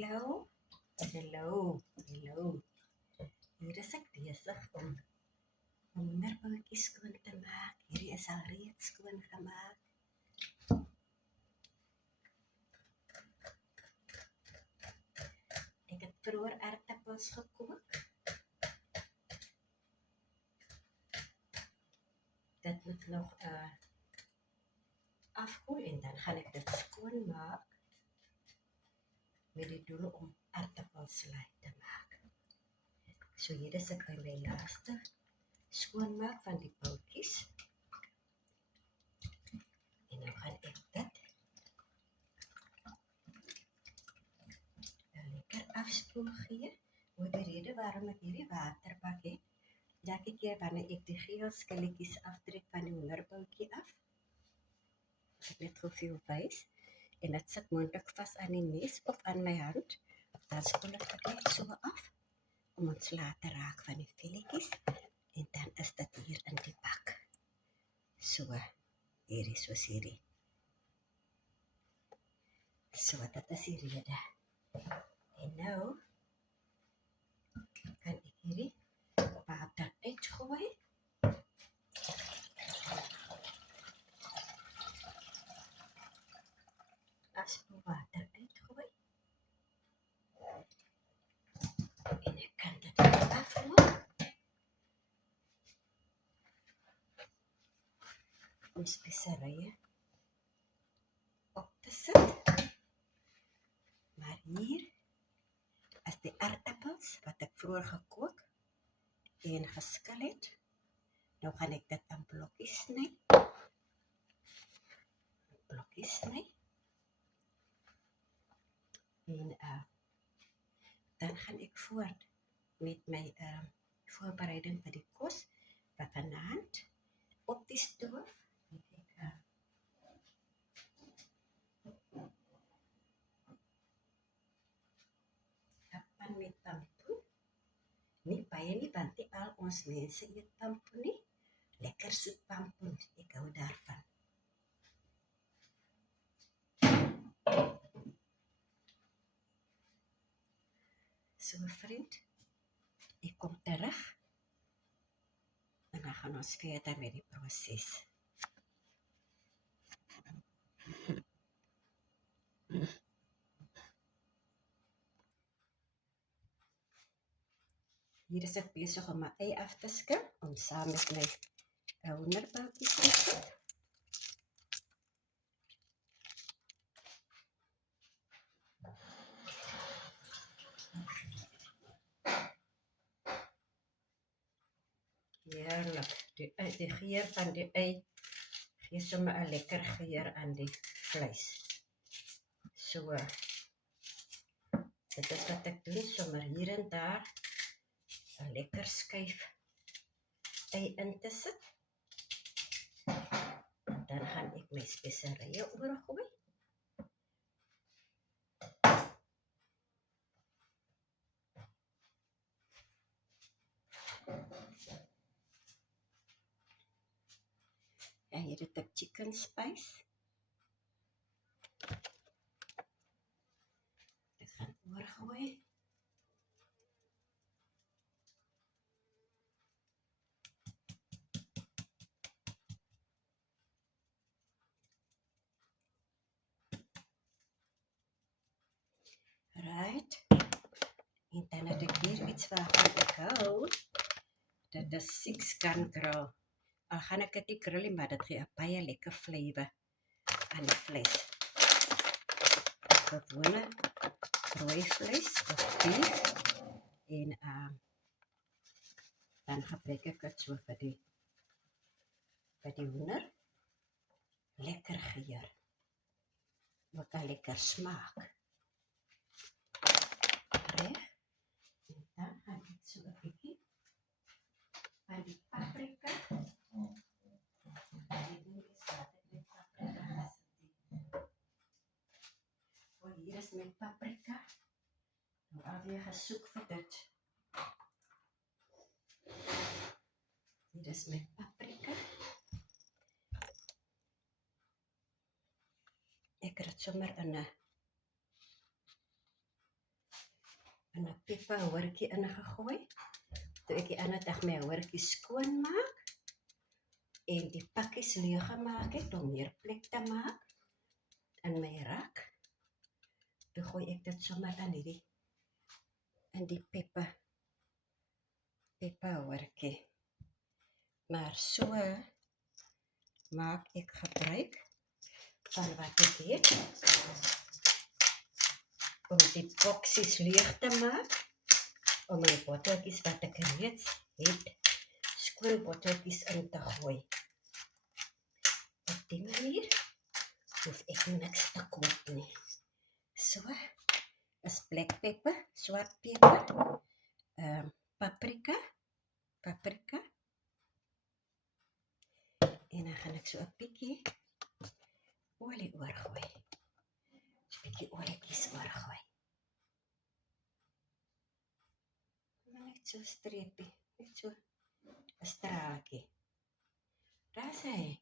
Hallo, hallo, hallo. Hier is ek besig om wonderboutjies skoon te maak. Hierdie is al reeds skoon gemaak. Ek het vroeër aardappels gekook. Dit moet nog afkoel en dan gaan ek dit skoon maak met die doel om aardappelslaai te maak. So hier is ek by my laaste skoonmaak van die boutjies. En nou gaan ek dit lekker afspoel gee. Oor die rede waarom ek hierdie waterbak het, elke keer wanneer ek die geel skilletjies aftrek van die hoenderboutjie af, ek net hoeveel wys, en dit sit moontlik vas aan die nes of aan my hand, dan spoel ek dit net so af, om ontslae te raak van die velletjies, en dan is dit hier in die bak. So, hierdie soos hierdie. So, dit is die rede. En nou, kan ek hierdie water uitgooi. Afspoelwater uitgooi. En ek kan dit afloop. Om speserye op te sit. Maar hier is die aardappels wat ek vroeër gekook en geskil het. Nou gaan ek dit in blokkies sny. En dan gaan ek voort met my voorbereiding vir die kos. Wat vanaand op die stoof het ek 'n pan met pampoen. Nie baie nie, want nie al ons mense eet pampoen nie. Lekker soet pampoen, ek hou daarvan. So vriend, ek kom terug en dan gaan ons verder met die proses. Hier is ek besig om my ei af te skil, om saam met my hoenderboutjies te sit. Heerlik, die geur van die ei gee sommer 'n lekker geur aan die vleis. So, dit is wat ek doen, sommer hier en daar 'n lekker skyf ei in te sit. Dan gaan ek my speserye oorgooi. En hier het ek chicken spice. Ek gaan oorgooi. Right. En dan het ek hier iets waarvan ek hou. Dit is 6 gun grill. Al gaan ek dit nie grill nie, maar dit gee 'n baie lekker flavour aan die vleis. Gewone rooi vleis of beef. En dan gebruik ek dit so vir die hoender. Lekker geur. Ook 'n lekker smaak. Reg? En dan gaan ek so 'n bietjie van die paprika. Hier is my paprika. Nou alweer gesoek vir dit. Hier is my paprika. Ek het dit sommer in 'n en 'n peperhortjie ingegooi. Toe ek die ander dag my hortjie skoon maak en die pakkies leeg gemaak het om meer plek te maak in my rak, toe gooi ek dit sommer in die peperhortjie. Maar so maak ek gebruik van wat ek het om die boksies leeg te maak, om my botteltjies wat ek reeds het, skoon botteltjies in te gooi. Op die manier hoef ek niks te koop nie. So is black pepper, swart peper, paprika, en dan gaan ek so 'n bietjie olie oorgooi. So 'n bietjie olietjies oorgooi. Net so streepie, net so 'n straaltjie. Daar is hy.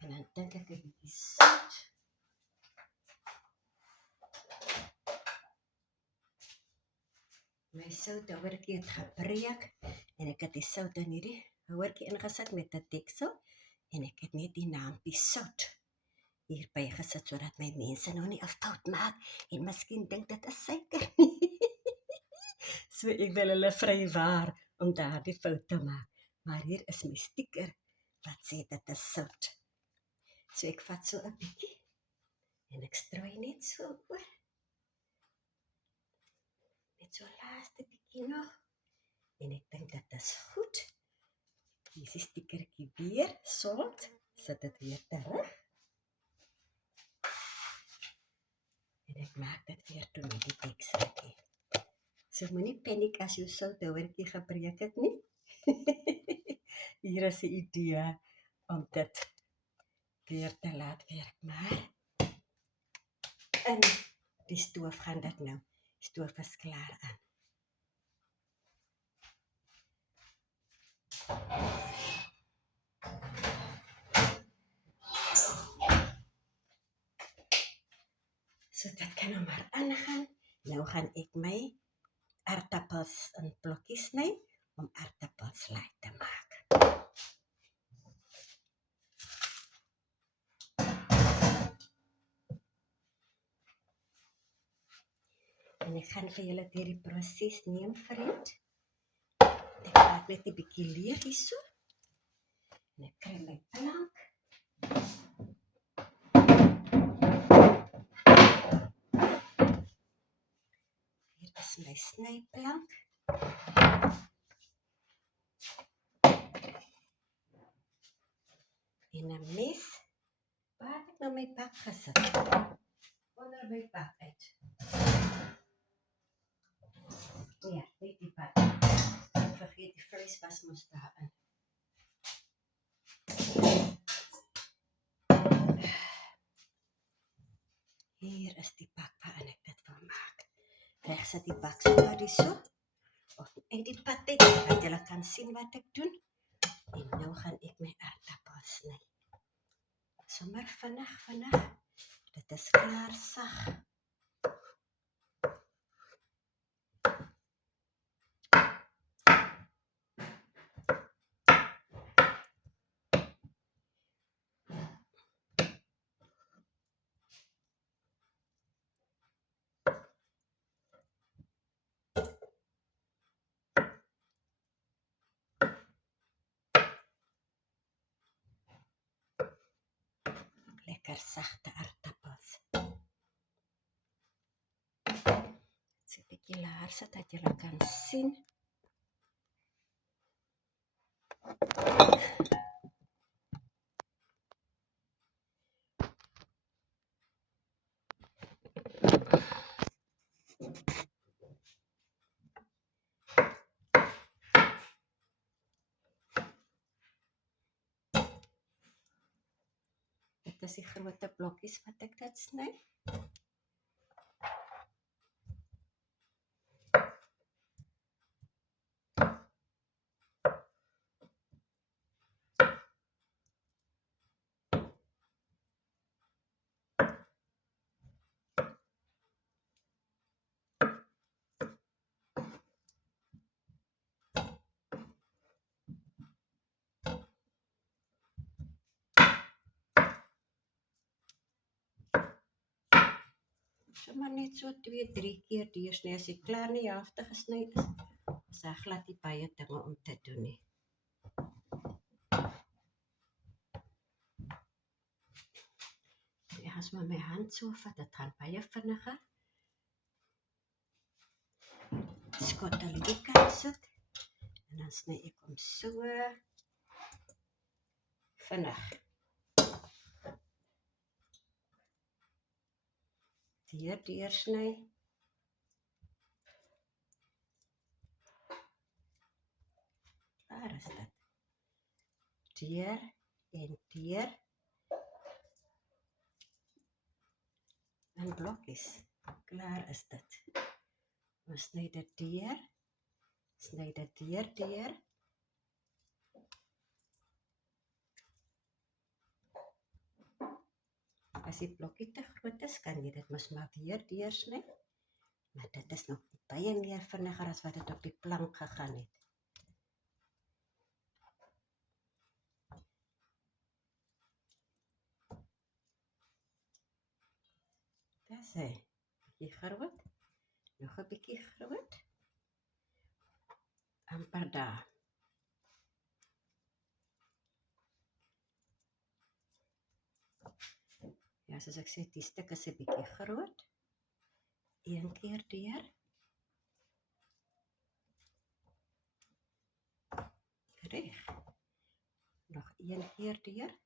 En dan dink ek 'n bietjie sout. My southouertjie het gebreek en ek het die sout in hierdie houertjie ingesit met 'n deksel en ek het net die naampie sout hierby gesit sodat my mense nou nie 'n fout maak en miskien dink dit is suiker nie. So ek wil hulle vrywaar om daardie fout te maak. Maar hier is my stiker wat sê dit is sout. So ek vat so 'n bietjie en ek strooi net so oor. Net so laaste bietjie nog. En ek dink dit is goed. Hier is die stikertjie weer, salt, sit dit weer terug. En ek maak dit weer toe met die dekseltjie. So moenie paniek as jou southouertjie gebreek het nie. Hier is 'n idee om dit weer te laat werk, maar in die stoof gaan dit nou. Die stoof is klaar aan. So dit kan nou maar aangaan. Nou gaan ek my aardappels in blokkies sny om aardappelslaai te maak. En ek gaan vir julle hierdie proses neem, vriend. Ek maak net 'n bietjie leeg hierso. En ek kry my plank. Hier is my snyplank. En 'n mes. Waar het ek nou my bak gesit? Onder my bak uit. Ja, net die bak. Ek vergeet die vleis was mos daarin. Hier is die bak waarin ek dit wil maak. Reg sit die bak so maar so. Of en die pad uit, dat julle kan sien wat ek doen. En nou gaan ek my aardappels sny. Sommer vinnig. Dit is klaar sag. Lekker sagte aardappels. So 'n bietjie laer sit dat julle kan sien. Dit is die groot blokkies wat ek dit sny. Sommer net so 2-3 keer deursny as dit klaar nie helfte gesny is. Is daar glad nie baie dinge om te doen nie. As maar my hand so vat, dit gaan baie vinniger. Skottel die kant sit. En dan sny ek hom so vinnig. Deursny. Waar is dit? Deur en deur. En blokkies. Klaar is dit. Ons sny dit deur. Sny dit deur. As die blokkie te groot is, kan jy dit mos maar deursny. Maar dit is nog baie meer vinniger as wat dit op die plank gegaan het. Dis hy. Bietjie groot. Nog 'n bietjie groot. Amper daar. Ja, soos ek sê, die stuk is 'n bietjie groot. Een keer deur. Reg. Nog een keer deur.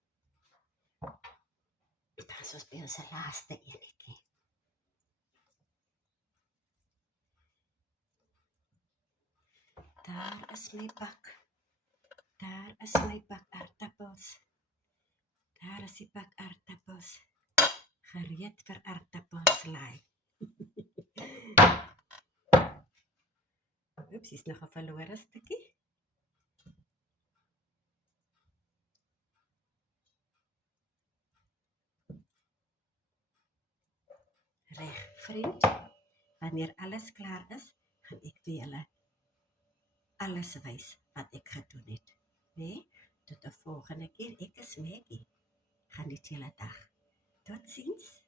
Dan is ons by ons laaste enetjie. Daar is my pak. Daar is my pak aardappels. Daar is die pak aardappels. Gereed vir aardappelslaai. Oeps, is nog 'n verlore stukkie. Reg, vriend. Wanneer alles klaar is, gaan ek vir julle alles wys wat ek gedoen het. Nee, tot 'n volgende keer. Ek is Maggie. Geniet julle dag. Totsiens.